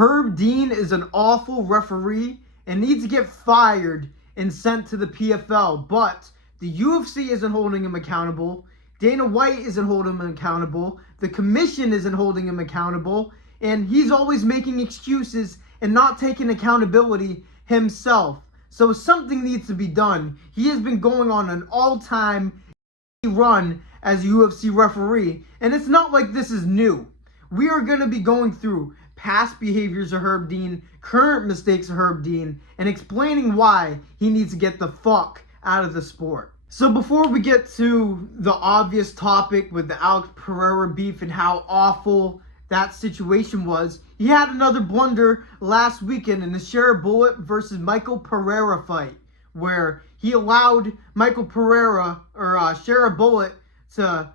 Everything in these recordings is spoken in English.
Herb Dean is an awful referee and needs to get fired and sent to the PFL. But the UFC isn't holding him accountable. Dana White isn't holding him accountable. The commission isn't holding him accountable. And he's always making excuses and not taking accountability himself. So something needs to be done. He has been going on an all-time run as a UFC referee. And it's not like this is new. We are going to be going through past behaviors of Herb Dean, current mistakes of Herb Dean, and explaining why he needs to get the fuck out of the sport. So before we get to the obvious topic with the Alex Pereira beef and how awful that situation was, he had another blunder last weekend in the Shara Bullet versus Michael Pereira fight, where he allowed Michael Pereira, or Shara Bullet, to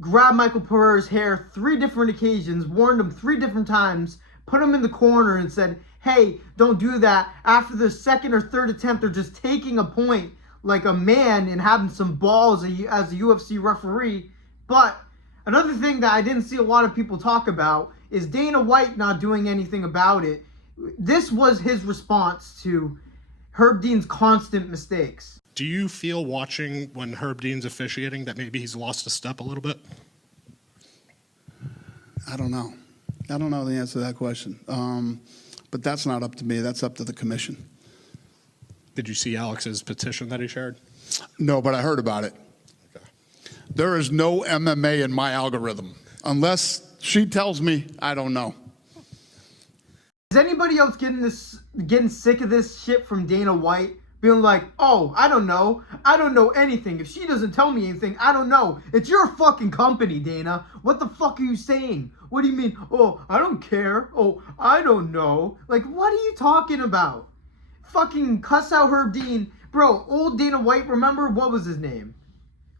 grab Michael Pereira's hair 3 different occasions, warned him 3 different times, put him in the corner and said, hey, don't do that. After the second or third attempt, they're just taking a point like a man and having some balls as a UFC referee. But another thing that I didn't see a lot of people talk about is Dana White not doing anything about it. This was his response to Herb Dean's constant mistakes. Do you feel watching when Herb Dean's officiating that maybe he's lost a step a little bit? I don't know. I don't know the answer to that question. But that's not up to me. That's up to the commission. Did you see Alex's petition that he shared? No, but I heard about it. Okay. There is no MMA in my algorithm. Unless she tells me, I don't know. Is anybody else getting sick of this shit from Dana White? Being like, oh, I don't know. I don't know anything. If she doesn't tell me anything, I don't know. It's your fucking company, Dana. What the fuck are you saying? What do you mean? Oh, I don't care. Oh, I don't know. Like, what are you talking about? Fucking cuss out Herb Dean. Bro, old Dana White, remember? What was his name?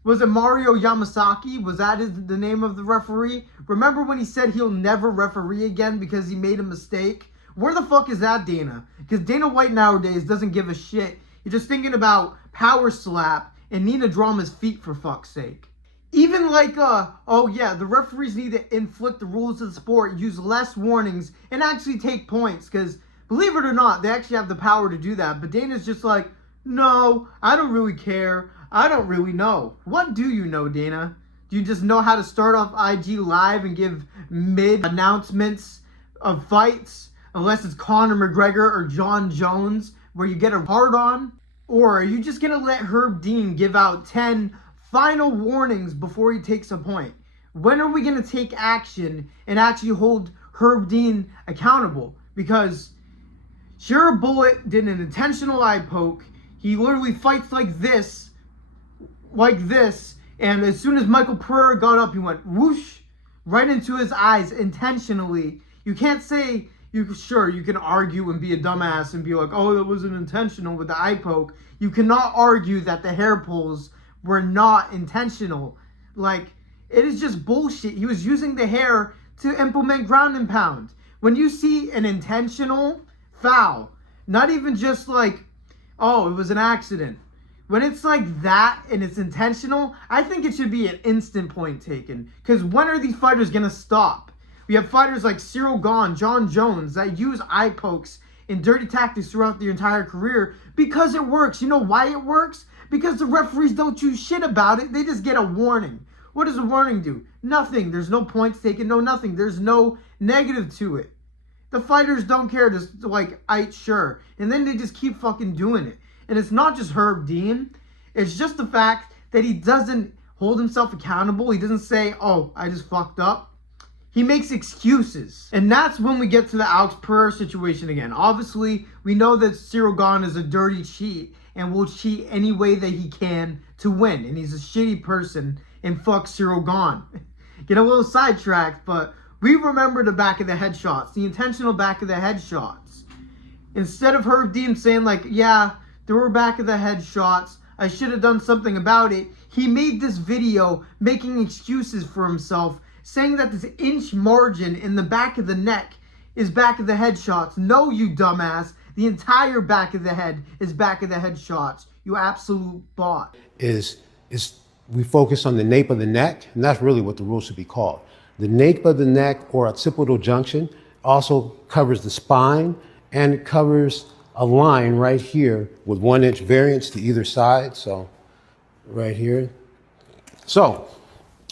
Was it Mario Yamasaki? Was that the name of the referee? Remember when he said he'll never referee again because he made a mistake? Where the fuck is that Dana? Because Dana White nowadays doesn't give a shit. He's just thinking about power slap and Nina Drama's feet, for fuck's sake. Even like, oh yeah, the referees need to inflict the rules of the sport, use less warnings, and actually take points. Because, believe it or not, they actually have the power to do that. But Dana's just like, no, I don't really care. I don't really know. What do you know, Dana? Do you just know how to start off IG Live and give mid-announcements of fights? Unless it's Conor McGregor or John Jones, where you get a hard on? Or are you just going to let Herb Dean give out 10 final warnings before he takes a point? When are we going to take action and actually hold Herb Dean accountable? Because Shara Bullet did an intentional eye poke. He literally fights like this, and as soon as Michael Pereira got up, he went whoosh right into his eyes intentionally. You can't say, you can argue and be a dumbass and be like, oh, that wasn't intentional with the eye poke. You cannot argue that the hair pulls were not intentional. Like, it is just bullshit. He was using the hair to implement ground and pound. When you see an intentional foul, not even just like, oh, it was an accident. When it's like that and it's intentional, I think it should be an instant point taken. Because when are these fighters going to stop? We have fighters like Cyril Gane, John Jones, that use eye pokes and dirty tactics throughout their entire career because it works. You know why it works? Because the referees don't do shit about it. They just get a warning. What does a warning do? Nothing. There's no points taken, no nothing. There's no negative to it. The fighters don't care, just like, sure. And then they just keep fucking doing it. And it's not just Herb Dean. It's just the fact that he doesn't hold himself accountable. He doesn't say, oh, I just fucked up. He makes excuses. And that's when we get to the Alex Pereira situation again. Obviously, we know that Cyril Gane is a dirty cheat and will cheat any way that he can to win. And he's a shitty person, and fuck Cyril Gane. Get a little sidetracked, but we remember the back of the head shots, the intentional back of the head shots. Instead of Herb Dean saying like, yeah, there were back of the head shots, I should have done something about it, he made this video making excuses for himself, saying that this inch margin in the back of the neck is back of the head shots. No, you dumbass. The entire back of the head is back of the head shots. You absolute bot. Is we focus on the nape of the neck, and that's really what the rule should be called. The nape of the neck or occipital junction, also covers the spine, and it covers a line right here with 1 inch variance to either side. So right here. So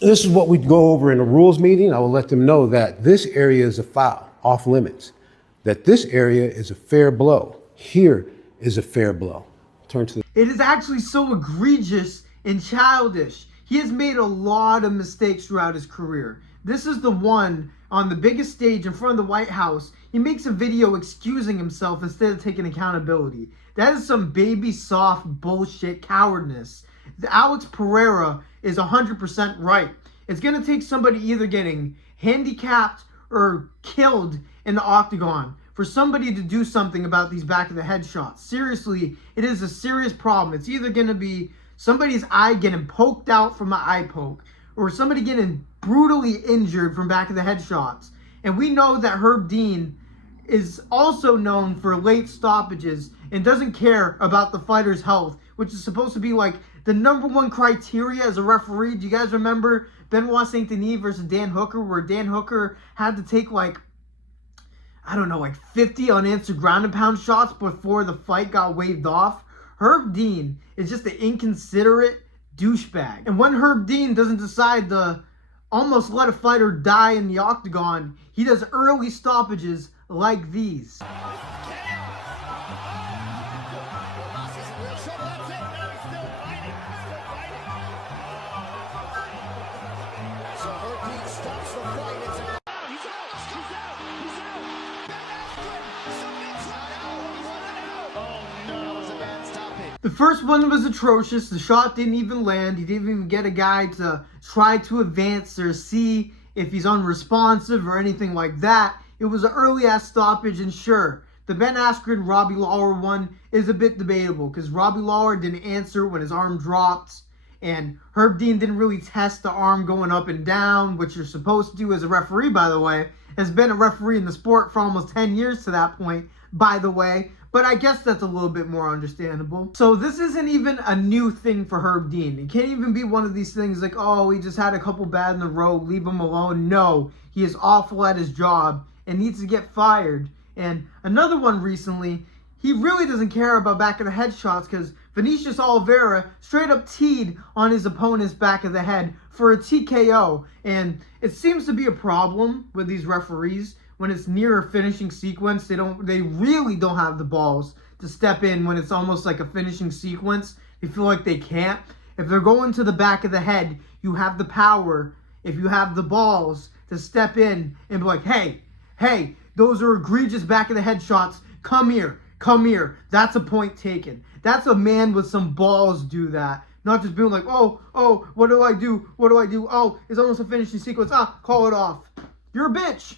this is what we go over in a rules meeting. I will let them know that this area is a foul, off limits, that this area is a fair blow. Here is a fair blow. Turn to the... It is actually so egregious and childish. He has made a lot of mistakes throughout his career. This is the one on the biggest stage in front of the White House. He makes a video excusing himself instead of taking accountability. That is some baby soft bullshit cowardness. Alex Pereira is 100% right. It's going to take somebody either getting handicapped or killed in the octagon for somebody to do something about these back of the head shots. Seriously, it is a serious problem. It's either going to be somebody's eye getting poked out from an eye poke or somebody getting brutally injured from back of the head shots. And we know that Herb Dean is also known for late stoppages and doesn't care about the fighter's health, which is supposed to be like the #1 criteria as a referee. Do you guys remember Benoit Saint Denis versus Dan Hooker, where Dan Hooker had to take like 50 unanswered ground and pound shots before the fight got waved off? Herb Dean is just an inconsiderate douchebag. And when Herb Dean doesn't decide to almost let a fighter die in the octagon, he does early stoppages like these. The first one was atrocious. The shot didn't even land. He didn't even get a guy to try to advance or see if he's unresponsive or anything like that. It was an early-ass stoppage, and sure, the Ben Askren Robbie Lawler one is a bit debatable because Robbie Lawler didn't answer when his arm dropped, and Herb Dean didn't really test the arm going up and down, which you're supposed to do as a referee, by the way. Has been a referee in the sport for almost 10 years to that point, by the way. But I guess that's a little bit more understandable. So this isn't even a new thing for Herb Dean. It can't even be one of these things like, oh, he just had a couple bad in a row, leave him alone. No, he is awful at his job and needs to get fired. And another one recently, he really doesn't care about back of the head shots because Vinicius Oliveira straight up teed on his opponent's back of the head for a TKO. And it seems to be a problem with these referees. When it's near a finishing sequence, they really don't have the balls to step in when it's almost like a finishing sequence. They feel like they can't. If they're going to the back of the head, you have the power, if you have the balls, to step in and be like, hey, those are egregious back of the head shots. Come here. That's a point taken. That's a man with some balls do that. Not just being like, oh, what do I do? Oh, it's almost a finishing sequence. Call it off. You're a bitch.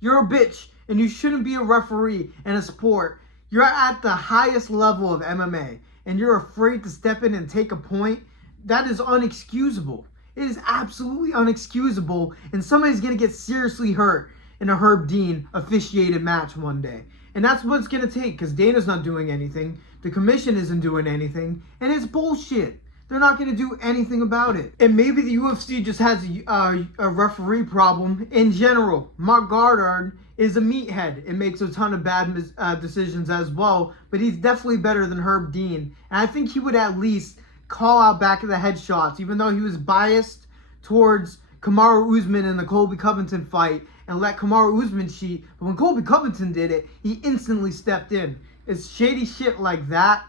You're a bitch, and you shouldn't be a referee in a sport. You're at the highest level of MMA, and you're afraid to step in and take a point. That is unexcusable. It is absolutely unexcusable, and somebody's going to get seriously hurt in a Herb Dean officiated match one day. And that's what it's going to take, because Dana's not doing anything, the commission isn't doing anything, and it's bullshit. They're not going to do anything about it. And maybe the UFC just has a referee problem in general. Mark Goddard is a meathead and makes a ton of bad decisions as well, but he's definitely better than Herb Dean. And I think he would at least call out back of the head shots, even though he was biased towards Kamaru Usman in the Colby Covington fight and let Kamaru Usman cheat. But when Colby Covington did it, he instantly stepped in. It's shady shit like that.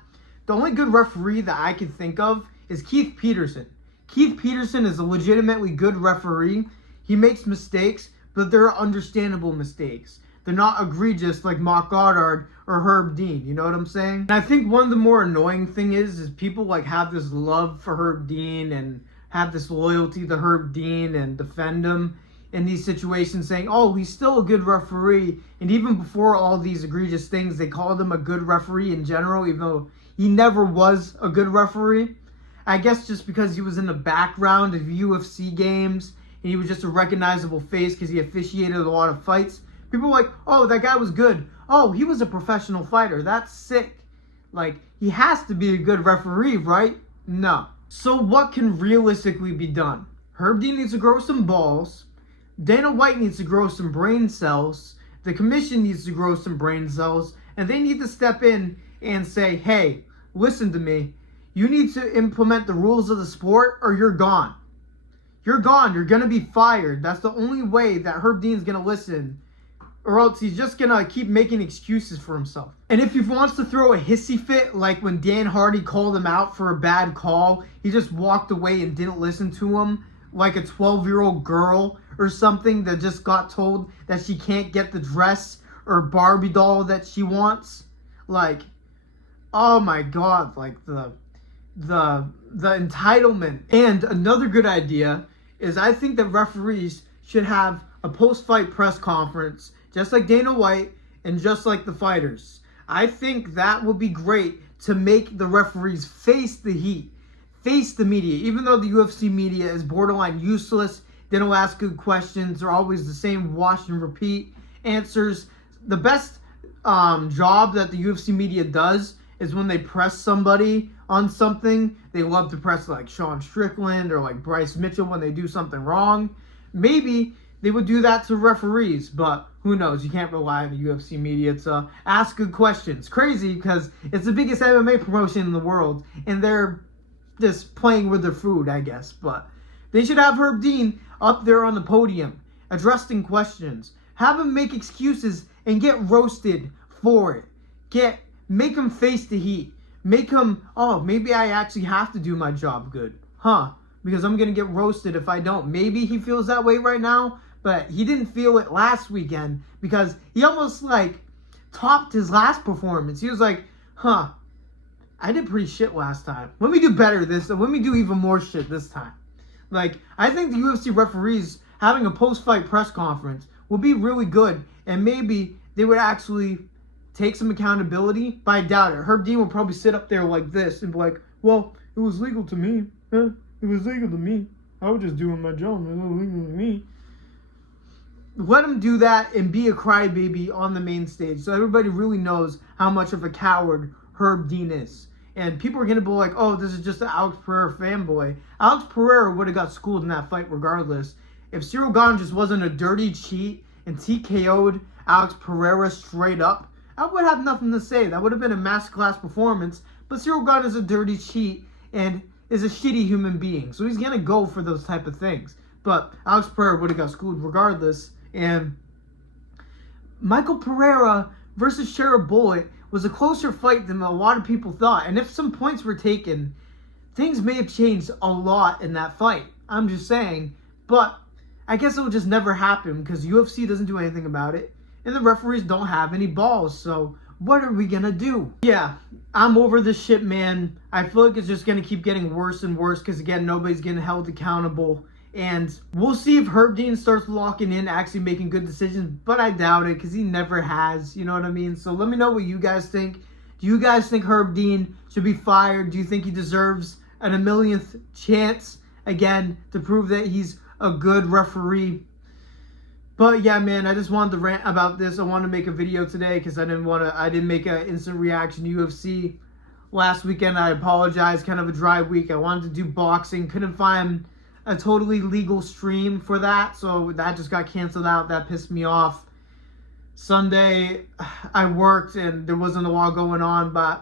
The only good referee that I can think of is Keith Peterson. Keith Peterson is a legitimately good referee. He makes mistakes, but they're understandable mistakes. They're not egregious like Mark Goddard or Herb Dean. You know what I'm saying? And I think one of the more annoying thing is people like have this love for Herb Dean and have this loyalty to Herb Dean and defend him in these situations saying, oh, he's still a good referee. And even before all these egregious things, they called him a good referee in general, even though he never was a good referee. I guess just because he was in the background of UFC games and he was just a recognizable face because he officiated a lot of fights. People were like, oh, that guy was good. Oh, he was a professional fighter. That's sick. Like, he has to be a good referee, right? No. So what can realistically be done? Herb Dean needs to grow some balls, Dana White needs to grow some brain cells. The commission needs to grow some brain cells. And they need to step in and say, hey, listen to me. You need to implement the rules of the sport or you're gone. You're gone. You're going to be fired. That's the only way that Herb Dean's going to listen. Or else he's just going to keep making excuses for himself. And if he wants to throw a hissy fit, like when Dan Hardy called him out for a bad call, he just walked away and didn't listen to him, like a 12-year-old girl or something that just got told that she can't get the dress or Barbie doll that she wants. Like, oh my God, like the entitlement. And another good idea is I think that referees should have a post-fight press conference, just like Dana White and just like the fighters. I think that would be great to make the referees face the heat, face the media. Even though the UFC media is borderline useless, they don't ask good questions, they're always the same wash and repeat answers. The best job that the UFC media does is when they press somebody on something. They love to press like Sean Strickland or like Bryce Mitchell when they do something wrong. Maybe they would do that to referees, but who knows? You can't rely on the UFC media to ask good questions. Crazy because it's the biggest MMA promotion in the world, and they're just playing with their food, I guess. But they should have Herb Dean up there on the podium, addressing questions. Have him make excuses and get roasted for it. Make him face the heat. Make him, oh, maybe I actually have to do my job good. Because I'm going to get roasted if I don't. Maybe he feels that way right now, but he didn't feel it last weekend because he almost like topped his last performance. He was like, I did pretty shit last time. Let me do better this time. Let me do even more shit this time. Like, I think the UFC referees having a post-fight press conference will be really good, and maybe they would actually take some accountability, but I doubt it. Herb Dean will probably sit up there like this and be like, well, it was legal to me. It was legal to me. I was just doing my job. It was legal to me. Let him do that and be a crybaby on the main stage so everybody really knows how much of a coward Herb Dean is. And people are going to be like, oh, this is just an Alex Pereira fanboy. Alex Pereira would have got schooled in that fight regardless. If Cyril Gane just wasn't a dirty cheat and TKO'd Alex Pereira straight up, I would have nothing to say. That would have been a masterclass performance. But Cyril Gane is a dirty cheat and is a shitty human being. So he's going to go for those type of things. But Alex Pereira would have got schooled regardless. And Michael Pereira versus Shara Bullet was a closer fight than a lot of people thought. And if some points were taken, things may have changed a lot in that fight. I'm just saying. But I guess it will just never happen because UFC doesn't do anything about it. And the referees don't have any balls. So what are we going to do? Yeah, I'm over this shit, man. I feel like it's just going to keep getting worse and worse because, again, nobody's getting held accountable. And we'll see if Herb Dean starts locking in, actually making good decisions. But I doubt it because he never has. You know what I mean? So let me know what you guys think. Do you guys think Herb Dean should be fired? Do you think he deserves a millionth chance, again, to prove that he's a good referee? But yeah, man, I just wanted to rant about this. I wanted to make a video today because I didn't make an instant reaction to UFC last weekend. I apologize, kind of a dry week. I wanted to do boxing, couldn't find a totally legal stream for that, so that just got canceled out. That pissed me off. Sunday, I worked and there wasn't a lot going on, but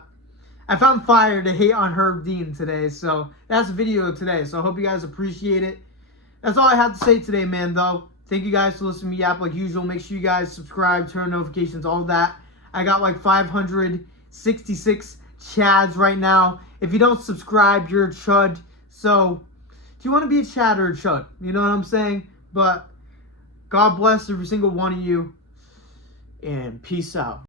I found fire to hate on Herb Dean today, so that's the video today. So I hope you guys appreciate it. That's all I had to say today, man, though. Thank you guys for listening to me yap like usual. Make sure you guys subscribe, turn notifications, all of that. I got like 566 chads right now. If you don't subscribe, you're a chud. So, do you want to be a chad or a chud? You know what I'm saying? But God bless every single one of you. And peace out.